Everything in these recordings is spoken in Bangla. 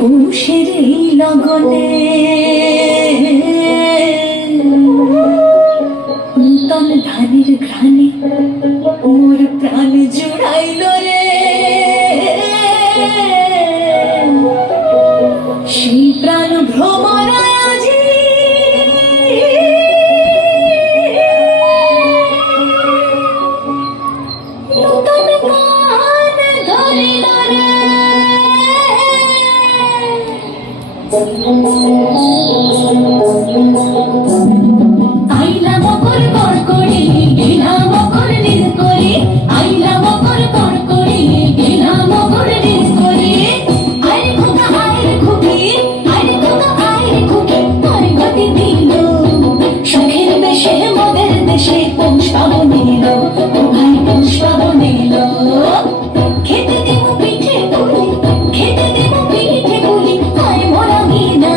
পৌষের এই লগনে নূতন ধানের ঘ্রাণে ওর প্রাণ জুড়াইল রে। সেই প্রাণ ভ্রমরায় আজি নূতন গান ধরিল রে। আইলা মকর কড়কড়ি গেলা মকর নীল করে, আইলা মকর কড়কড়ি গেলা মকর নীল করে। আইরে খোকা আইরে খুকি, আইরে খোকা আইরে খুকি, তোর গতি দিল সুখের দেশে মোদের দেশে পৌষ পাবন এলো, ও ভাই পৌষ পাবন এলো। খেতে দেব পিঠে পুলি, খেতে দেব পিঠে পুলি, আয় মোরা মিনা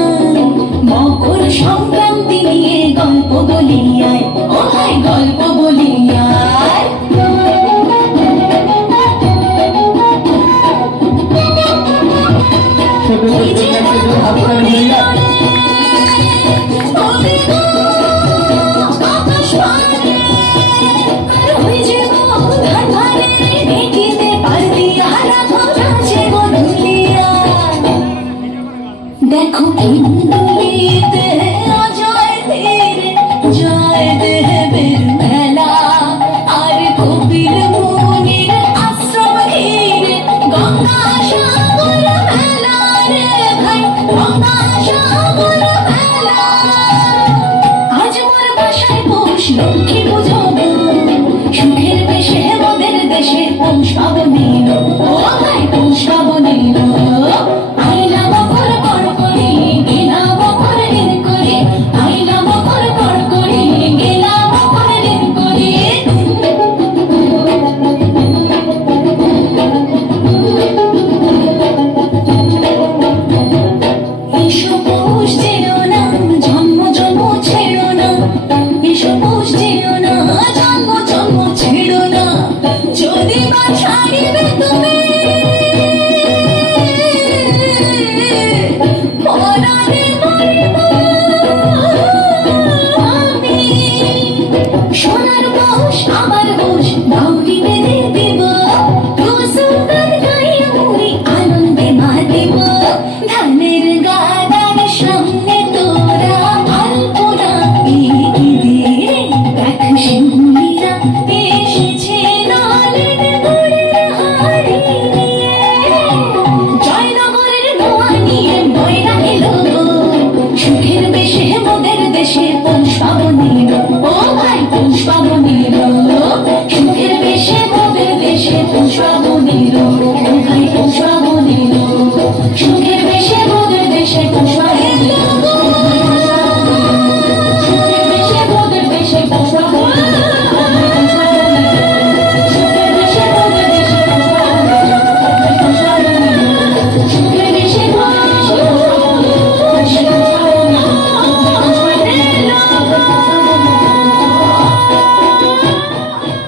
মকর সংক্রান্তি নিয়ে গল্প বলি আয়, ও ভাই গল্প বলি আয়। ওই যে ওরে গো আকাশ পানে, আর ওই যে ধার ধারে দেখিতে পারবি হারা ভরা যে গধুলিয়া। দেখো হিন্দুলিতে